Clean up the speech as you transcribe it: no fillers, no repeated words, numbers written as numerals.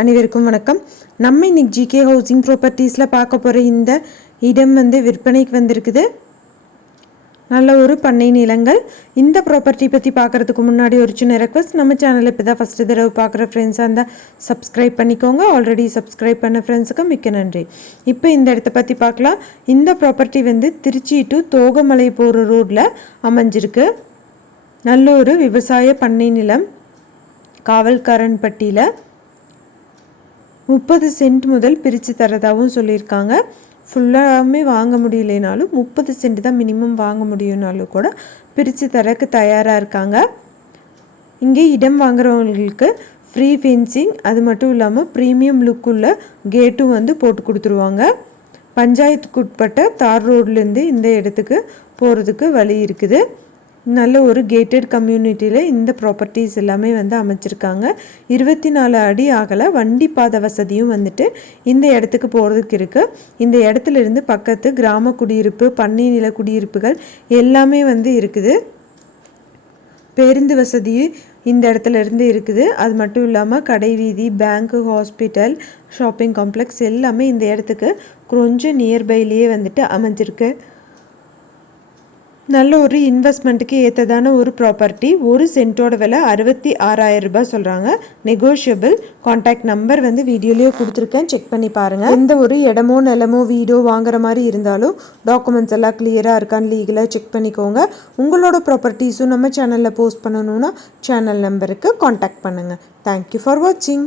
அனைவருக்கும் வணக்கம். நம்ம இன்னைக்கு ஜிகே ஹவுசிங் ப்ராப்பர்ட்டிஸில் பார்க்க போகிற இந்த இடம் விற்பனைக்கு வந்திருக்குது. நல்ல ஒரு பண்ணை நிலங்கள். இந்த ப்ராப்பர்ட்டி பற்றி பார்க்குறதுக்கு முன்னாடி ஒரு சின்ன ரெக்வஸ்ட், நம்ம சேனலில் இப்போ தான் ஃபஸ்ட்டு தடவை பார்க்குற ஃப்ரெண்ட்ஸாக இருந்தால் சப்ஸ்கிரைப் பண்ணிக்கோங்க. ஆல்ரெடி சப்ஸ்கிரைப் பண்ண ஃப்ரெண்ட்ஸுக்கு மிக்க நன்றி. இப்போ இந்த இடத்த பற்றி பார்க்கலாம். இந்த ப்ராப்பர்ட்டி திருச்சி டு தோகமலை போகிற ரோட்டில் அமைஞ்சிருக்கு. நல்ல ஒரு விவசாய பண்ணை நிலம். காவல்காரன்பட்டியில் 30 சென்ட் முதல் பிரித்து தரதாகவும் சொல்லியிருக்காங்க. ஃபுல்லாமே வாங்க முடியலைனாலும் 30 சென்ட் தான் மினிமம் வாங்க முடியும்னாலும் கூட பிரித்து தரக்கு தயாராக இருக்காங்க. இங்கே இடம் வாங்குறவங்களுக்கு ஃப்ரீ ஃபென்சிங், அது மட்டும் இல்லாமல் ப்ரீமியம் லுக்குள்ள கேட்டும் போட்டு கொடுத்துருவாங்க. பஞ்சாயத்துக்கு உட்பட்ட தார் ரோட்லேருந்து இந்த இடத்துக்கு போகிறதுக்கு வழி இருக்குது. நல்ல ஒரு கேட்டட் கம்யூனிட்டியில் இந்த ப்ராப்பர்ட்டிஸ் எல்லாமே அமைச்சிருக்காங்க. 24 அடி ஆகலை வண்டி பாதை வசதியும் இந்த இடத்துக்கு போகிறதுக்கு இருக்குது. இந்த இடத்துல இருந்து பக்கத்து கிராம குடியிருப்பு, பண்ணை நில குடியிருப்புகள் எல்லாமே இருக்குது. பேருந்து வசதி இந்த இடத்துல இருந்து இருக்குது. அது மட்டும் இல்லாமல் கடை வீதி, பேங்க்கு, ஹாஸ்பிட்டல், ஷாப்பிங் காம்ப்ளெக்ஸ் எல்லாமே இந்த இடத்துக்கு கொஞ்சம் நியர்பைலேயே அமைஞ்சிருக்கு. நல்ல ஒரு இன்வெஸ்ட்மெண்ட்டுக்கு ஏற்றதான ஒரு ப்ராப்பர்ட்டி. ஒரு சென்ட்டோட விலை 66,000 ரூபாய் சொல்கிறாங்க. நெகோஷியபிள். கான்டாக்ட் நம்பர் வீடியோலேயே கொடுத்துருக்கேன், செக் பண்ணி பாருங்கள். எந்த ஒரு இடமோ நிலமோ வீடோ வாங்குற மாதிரி இருந்தாலும் டாக்குமெண்ட்ஸ் எல்லாம் கிளியராக இருக்கான்னு லீகலாக செக் பண்ணிக்கோங்க. உங்களோட ப்ராப்பர்ட்டிஸும் நம்ம சேனலில் போஸ்ட் பண்ணணுன்னா சேனல் நம்பருக்கு கான்டாக்ட் பண்ணுங்கள். தேங்க்யூ ஃபார் வாட்சிங்.